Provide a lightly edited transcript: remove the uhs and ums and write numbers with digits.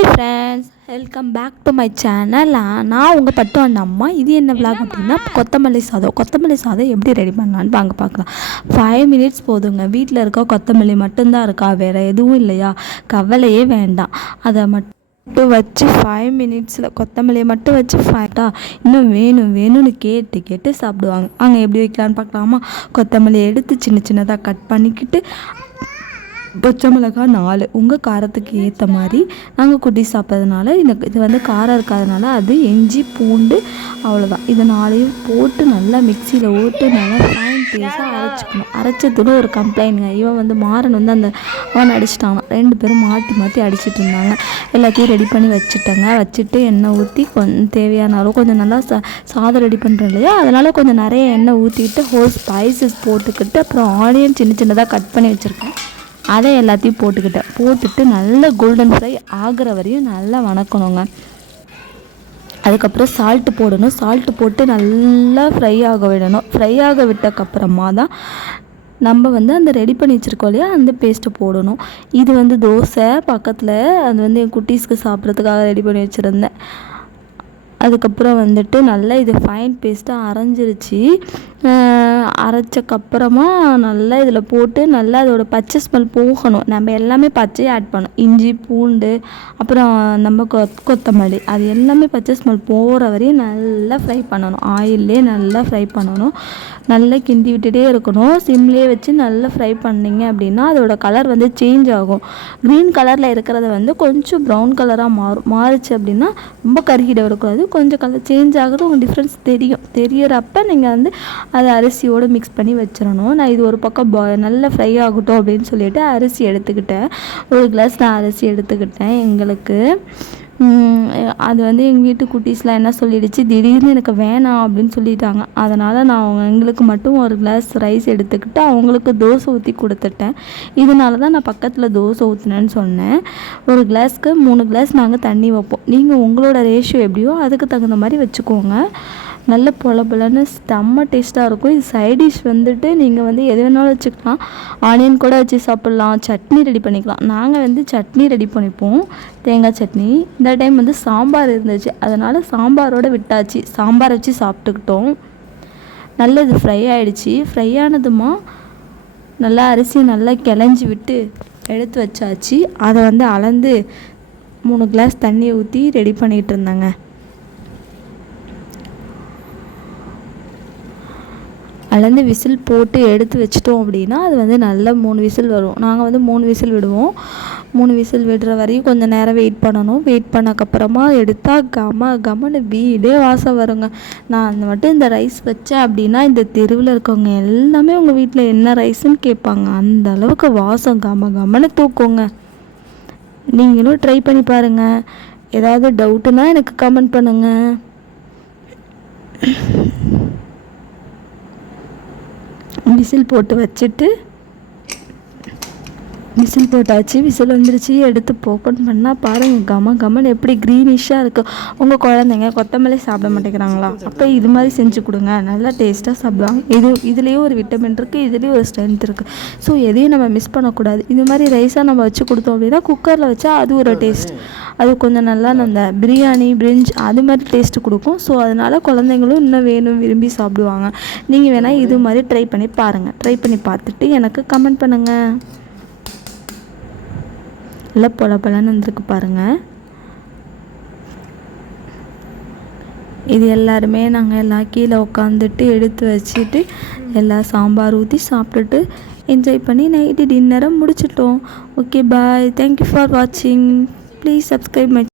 Hi friends, welcome back to my channel. நான் உங்கள் பட்டு அந்த அம்மா. இது என்ன விளாக் அப்படின்னா கொத்தமல்லி சாதம் எப்படி ரெடி பண்ணலான்னு வாங்க பார்க்கலாம். 5 மினிட்ஸ் போதுங்க. வீட்டில் இருக்க கொத்தமல்லி மட்டும்தான் இருக்கா, வேறு எதுவும் இல்லையா? கவலையே வேண்டாம். அதை மட்டும் வச்சு 5 மினிட்ஸில் கொத்தமல்லியை மட்டும் வச்சு இன்னும் வேணும்னு கேட்டு சாப்பிடுவாங்க. அங்கே எப்படி வைக்கலான்னு பார்க்கலாமா? கொத்தமல்லியை எடுத்து சின்ன சின்னதாக கட் பண்ணிக்கிட்டு, பச்சை மிளகாய் 4 உங்கள் காரத்துக்கு ஏற்ற மாதிரி. நாங்கள் குட்டி சாப்பிட்றதுனால இது வந்து காரம் இருக்காதனால அது இஞ்சி பூண்டு அவ்வளோதான். இது 4 போட்டு நல்லா மிக்சியில் ஓட்டு நல்லா ஃபைன் பேஸ்ட்டாக அரைச்சிக்கணும். அரைச்சதுல ஒரு கம்ப்ளைண்ட்டுங்க, இவன் வந்து மாறன் வந்து அவன் அடிச்சிட்டாங்க. 2 பேரும் மாற்றி அடிச்சிட்டு இருந்தாங்க. எல்லாத்தையும் ரெடி பண்ணி வச்சுட்டு எண்ணெய் ஊற்றி கொஞ்சம் தேவையான அளவு கொஞ்சம் நல்லா சாதம் ரெடி பண்ணுறோம் இல்லையா, அதனால் கொஞ்சம் நிறைய எண்ணெய் ஊற்றிக்கிட்டு ஹோல் ஸ்பைசஸ் போட்டுக்கிட்டு அப்புறம் ஆனியன் சின்னதாக கட் பண்ணி வச்சுருக்கேன். அதை எல்லாத்தையும் போட்டுட்டு நல்லா கோல்டன் ஃப்ரை ஆகிற வரையும் நல்லா வணக்கணுங்க. அதுக்கப்புறம் சால்ட்டு போடணும். சால்ட்டு போட்டு நல்லா ஃப்ரை ஆக விடணும். ஃப்ரை ஆக விட்டக்கப்புறமா தான் நம்ம வந்து அந்த ரெடி பண்ணி வச்சுருக்கோம் இல்லையா, அந்த பேஸ்ட்டை போடணும். இது வந்து தோசை பக்கத்தில், அது வந்து என் குட்டீஸ்க்கு சாப்பிட்றதுக்காக ரெடி பண்ணி வச்சுருந்தேன். அதுக்கப்புறம் வந்துட்டு நல்லா இது ஃபைன் பேஸ்ட்டாக அரைஞ்சிருச்சு. அரைச்சக்கப்புறமா நல்லா இதில் போட்டு நல்லா அதோட பச்சை ஸ்மெல் போகணும். நம்ம எல்லாமே பச்சையாக ஆட் பண்ணணும். இஞ்சி பூண்டு அப்புறம் நம்ம கொத்தமல்லி அது எல்லாமே பச்சை ஸ்மெல் போகிற வரையும் நல்லா ஃப்ரை பண்ணணும். ஆயிலே நல்லா ஃப்ரை பண்ணணும். நல்லா கிண்டி விட்டுட்டே இருக்கணும். சிம்லேயே வச்சு நல்லா ஃப்ரை பண்ணிங்க அப்படின்னா அதோட கலர் வந்து சேஞ்ச் ஆகும். க்ரீன் கலரில் இருக்கிறத வந்து கொஞ்சம் ப்ரௌன் கலராக மாறுச்சு அப்படின்னா ரொம்ப கருகிட வரக்கூடாது. கொஞ்சம் கலர் சேஞ்ச் ஆகுறது உங்களுக்கு டிஃப்ரென்ஸ் தெரியறப்ப நீங்கள் வந்து அதை அரிசியோடு மிக்ஸ் பண்ணி வச்சிடணும். நான் இது ஒரு பக்கம் நல்லா ஃப்ரை ஆகட்டும் அப்படின்னு சொல்லிட்டு அரிசி எடுத்துக்கிட்டேன். ஒரு கிளாஸ் நான் அரிசி எடுத்துக்கிட்டேன். எங்களுக்கு அது வந்து எங்கள் வீட்டு குட்டீஸ்லாம் என்ன சொல்லிடுச்சு, திடீர்னு எனக்கு வேணாம் அப்படின்னு சொல்லிட்டாங்க. அதனால் நான் எங்களுக்கு மட்டும் ஒரு கிளாஸ் ரைஸ் எடுத்துக்கிட்டு அவங்களுக்கு தோசை ஊற்றி கொடுத்துட்டேன். இதனால தான் நான் பக்கத்தில் தோசை ஊற்றினேன்னு சொன்னேன். ஒரு கிளாஸ்க்கு 3 கிளாஸ் நாங்கள் தண்ணி வைப்போம். நீங்கள் உங்களோட ரேஷியோ எப்படியோ அதுக்கு தகுந்த மாதிரி வச்சுக்கோங்க. நல்ல பொலன்னு செம்ம டேஸ்ட்டாக இருக்கும். இது சைட் டிஷ் வந்துட்டு நீங்கள் வந்து எது வேணாலும் வச்சுக்கலாம். ஆனியன் கூட வச்சு சாப்பிட்லாம். சட்னி ரெடி பண்ணிக்கலாம். நாங்கள் வந்து சட்னி ரெடி பண்ணிப்போம், தேங்காய் சட்னி. இந்த டைம் வந்து சாம்பார் இருந்துச்சு, அதனால் சாம்பாரோடு விட்டாச்சு. சாம்பார் வச்சு சாப்பிட்டுக்கிட்டோம். நல்லா இது ஃப்ரை ஆகிடுச்சி. ஃப்ரை ஆனதுமா நல்லா அரிசி நல்லா கிளஞ்சி விட்டு எடுத்து வச்சாச்சு. அதை வந்து அளந்து 3 கிளாஸ் தண்ணியை ஊற்றி ரெடி பண்ணிகிட்டு இருந்தாங்க. அளந்து விசில் போட்டு எடுத்து வச்சிட்டோம் அப்படின்னா அது வந்து நல்லா 3 விசில் வரும். நாங்கள் வந்து 3 விசில் விடுவோம். 3 விசில் விடுற வரையும் கொஞ்சம் நேரம் வெயிட் பண்ணணும். வெயிட் பண்ணக்கப்புறமா எடுத்தால் கமன்னு வீடே வாசம் வருங்க. நான் மட்டும் இந்த ரைஸ் வச்சேன் அப்படின்னா இந்த தெருவில் இருக்கவங்க எல்லாமே உங்கள் வீட்டில் என்ன ரைஸ்ன்னு கேட்பாங்க. அந்த அளவுக்கு வாசம் கமன்னு தூக்குங்க. நீங்களும் ட்ரை பண்ணி பாருங்கள். ஏதாவது டவுட்டுன்னா எனக்கு கமெண்ட் பண்ணுங்கள். விசில் போட்டு வச்சுட்டு விசில் போட்டாச்சு. விசில் வந்துருச்சு. எடுத்து ஓப்பன் பண்ணால் பாருங்கள், கமன்னு எப்படி க்ரீனிஷாக இருக்குது. உங்கள் குழந்தைங்க கொத்தமல்லி சாப்பிட மாட்டேங்கிறாங்களா? அப்போ இது மாதிரி செஞ்சு கொடுங்க, நல்லா டேஸ்ட்டாக சாப்பிடுவாங்க. இதுலேயும் ஒரு விட்டமின் இருக்குது, இதுலேயும் ஒரு ஸ்ட்ரென்த் இருக்குது. ஸோ எதையும் நம்ம மிஸ் பண்ணக்கூடாது. இது மாதிரி ரைஸாக நம்ம வச்சு கொடுத்தோம் அப்படின்னா குக்கரில் வச்சா அது ஒரு டேஸ்ட், அது கொஞ்சம் நல்லா அந்த பிரியாணி பிரிஞ்ச் அது மாதிரி டேஸ்ட்டு கொடுக்கும். ஸோ அதனால் குழந்தைங்களும் இன்னும் விரும்பி சாப்பிடுவாங்க. நீங்கள் வேணால் இது மாதிரி ட்ரை பண்ணி பாருங்கள். ட்ரை பண்ணி பார்த்துட்டு எனக்கு கமெண்ட் பண்ணுங்கள். நல்லா பொலன்னு வந்திருக்கு பாருங்கள். இது எல்லாருமே நாங்கள் எல்லாம் கீழே உட்காந்துட்டு எடுத்து வச்சுட்டு எல்லாம் சாம்பார் ஊற்றி சாப்பிட்டுட்டு என்ஜாய் பண்ணி நைட்டு டின்னரை முடிச்சிட்டோம். Okay, bye. தேங்க்யூ ஃபார் வாட்சிங். Please subscribe my